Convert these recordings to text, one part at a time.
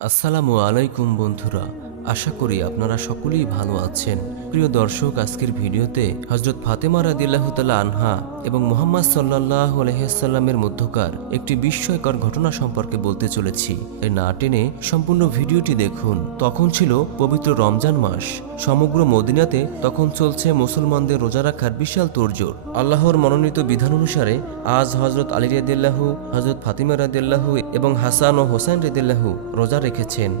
আসসালামু আলাইকুম বন্ধুরা, আশা করি আপনারা সকলেই ভালো আছেন। প্রিয় দর্শক, আজকের ভিডিওতে হযরত ফাতেমা রাদিয়াল্লাহু তাআলা আনহা এবং মুহাম্মদ সাল্লাল্লাহু আলাইহি ওয়াসাল্লামের মধ্যকার একটি বিস্ময়কর ঘটনা সম্পর্কে বলতে চলেছি। এর না টেনে সম্পূর্ণ ভিডিওটি দেখুন। তখন ছিল পবিত্র রমজান মাস। সমগ্র মদিনাতে তখন চলছে মুসলমানদের রোজা রাখার বিশাল তোড়জোড়। আল্লাহর মনোনীত বিধান অনুসারে আজ হযরত আলী রাদিয়াল্লাহু, হযরত ফাতিমা রাদিয়াল্লাহু এবং হাসান ও হোসেন রাদিয়াল্লাহু রোজা রেখেছেন।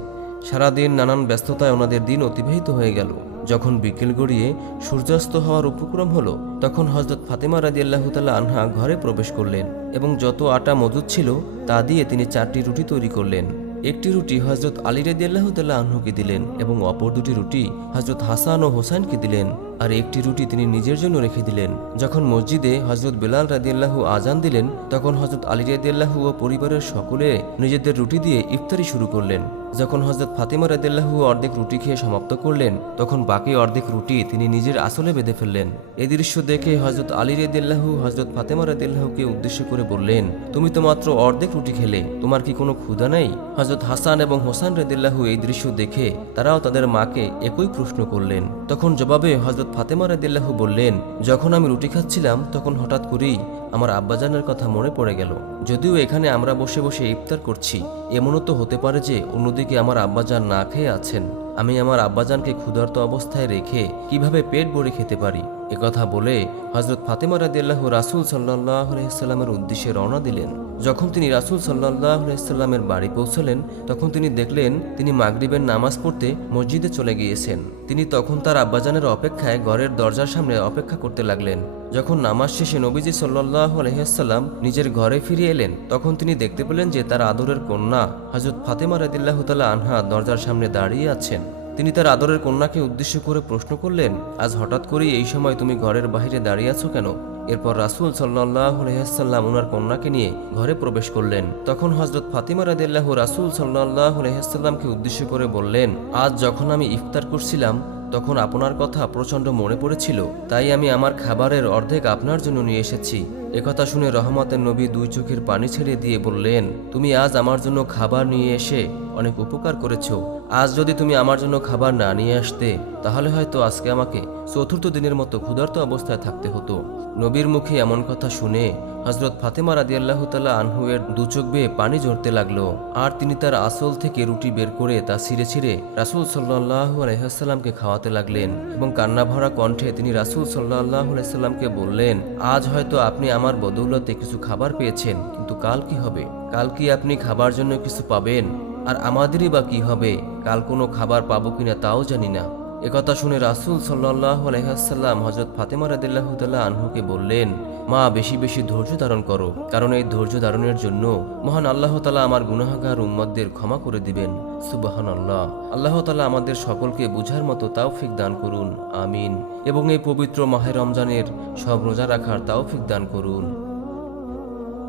সারাদিন নানান ব্যস্ততায় ওনাদের দিন অতিবাহিত হয়ে গেল। যখন বিকেল গড়িয়ে সূর্যাস্ত হওয়ার উপক্রম হলো, তখন হযরত ফাতেমা রাদিয়াল্লাহু তাআলা আনহা ঘরে প্রবেশ করলেন এবং যত আটা মজুদ ছিল তা দিয়ে তিনি 4টি রুটি তৈরি করলেন। একটি রুটি হযরত আলী রাদিয়াল্লাহু তাআলা আনহুকে দিলেন এবং অপর দুটি রুটি হযরত হাসান ও হোসেনকে দিলেন, আর একটি রুটি তিনি নিজের জন্য রেখে দিলেন। যখন মসজিদে হযরত বেলাল রাদিয়াল্লাহু আজান দিলেন, তখন হযরত আলী রাদিয়াল্লাহু ও পরিবারের সকলে নিজেদের রুটি দিয়ে ইফতারি শুরু করলেন। যখন হযরত ফাতিমা রাদিয়াল্লাহু অর্ধেক রুটি খেয়ে সমাপ্ত করলেন, তখন বাকি অর্ধেক রুটি তিনি নিজের আসলে বেঁধে ফেললেন। এই দৃশ্য দেখে হযরত আলী রাদিয়াল্লাহু হযরত ফাতিমা রাদিয়াল্লাহুকে উদ্দেশ্য করে বললেন, তুমি তো মাত্র অর্ধেক রুটি খেলে, তোমার কি কোনো ক্ষুধা নেই? হযরত হাসান এবং হোসেন রাদিয়াল্লাহু এই দৃশ্য দেখে তারাও তাদের মাকে একই প্রশ্ন করলেন। তখন জবাবে হযরত ফাতেমা রাদিয়াল্লাহু বললেন, যখন আমি রুটি খাচ্ছিলাম তখন হঠাৎ করেই আমার আব্বাজানের কথা মনে পড়ে গেল। যদিও এখানে আমরা বসে বসে ইফতার করছি, এমনও তো হতে পারে যে অন্যদিকে আমার আব্বাজান না খেয়ে আছেন। আমি আমার আব্বাজানকে ক্ষুধার্ত অবস্থায় রেখে কিভাবে পেট ভরে খেতে পারি? একথা বলে হযরত ফাতেমা রাদিয়াল্লাহু রাসূল সাল্লাল্লাহু আলাইহি ওয়াসাল্লামের উদ্দেশ্যে রওনা দিলেন। যখন তিনি রাসূল সাল্লাল্লাহু আলাইহি ওয়াসাল্লামের বাড়ি পৌঁছলেন, তখন তিনি দেখলেন তিনি মাগরিবের নামাজ পড়তে মসজিদে চলে গিয়েছেন। তিনি তখন তার আব্বাজানের অপেক্ষায় ঘরের দরজার সামনে অপেক্ষা করতে লাগলেন। যখন নামাজ শেষে নবীজি সাল্লাল্লাহু আলাইহি ওয়াসাল্লাম নিজের ঘরে ফিরে এলেন, তখন তিনি দেখতে পেলেন যে তার আদরের কন্যা হযরত ফাতেমা রাদিয়াল্লাহু তাআলা আনহা দরজার সামনে দাঁড়িয়ে আছেন। তিনি তার আদরের কন্যাকে উদ্দেশ্য করে প্রশ্ন করলেন, আজ হঠাৎ করেই এই সময় তুমি ঘরের বাইরে দাঁড়িয়ে আছো কেন? এরপর রাসূল সাল্লাল্লাহু আলাইহি ওয়াসাল্লাম ওনার কন্যাকে নিয়ে ঘরে প্রবেশ করলেন। তখন হযরত ফাতিমা রাদিয়াল্লাহু রাসূল সাল্লাল্লাহু আলাইহি ওয়াসাল্লামকে উদ্দেশ্য করে বললেন, আজ যখন আমি ইফতার করছিলাম তখন আপনার কথা প্রচণ্ড মনে পড়েছিল, তাই আমি আমার খাবারের অর্ধেক আপনার জন্য নিয়ে এসেছি। একথা শুনে রহমতের নবী দুই চোখের পানি ছেড়ে দিয়ে বললেন, তুমি আজ আমার জন্য খাবার নিয়ে এসে অনেক উপকার করেছো। আজ যদি তুমি আমার জন্য খাবার না নিয়ে আসতে, তাহলে হয়তো আজকে আমাকে চতুর্থ দিনের মতো ক্ষুধার্ত অবস্থায় থাকতে হতো। নবীর মুখে এমন কথা শুনে হযরত ফাতেমা রাদিয়াল্লাহু তাআলা আনহু এর দু চোখ বেয়ে পানি ঝরতে লাগলো, আর তিনি তার আসল থেকে রুটি বের করে তা ছিঁড়ে ছিঁড়ে রাসূল সাল্লাল্লাহু আলাইহি ওয়াসাল্লামকে খাওয়াতে লাগলেন এবং কান্না ভরা কণ্ঠে তিনি রাসূল সাল্লাল্লাহু আলাইহি ওয়াসাল্লামকে বললেন, আজ হয়তো আপনি আমার বদৌলতে কিছু খাবার পেয়েছেন, কিন্তু কাল কি হবে? কাল কি আপনি খাবার জন্য কিছু পাবেন? আর আমাদেরই বা কি হবে? কাল কোনো খাবার পাবো কিনা তাও জানি না। একথা শুনে রাসূল সাল্লাল্লাহু আলাইহি ওয়াসাল্লাম হযরত ফাতেমা রাদিয়াল্লাহু তাআলা আনহুকে বললেন, মা, বেশি বেশি ধৈর্য ধারণ করো, কারণ এই ধৈর্য ধারণের জন্য মহান আল্লাহ তাআলা আমার গুনাহগার উম্মতদের ক্ষমা করে দিবেন। সুবহানাল্লাহ। আল্লাহ তাআলা আমাদের সকলকে বুঝার মতো তৌফিক দান করুন, আমিন। এবং এই পবিত্র মাহে রমজানের সব রোজা রাখার তৌফিক দান করুন।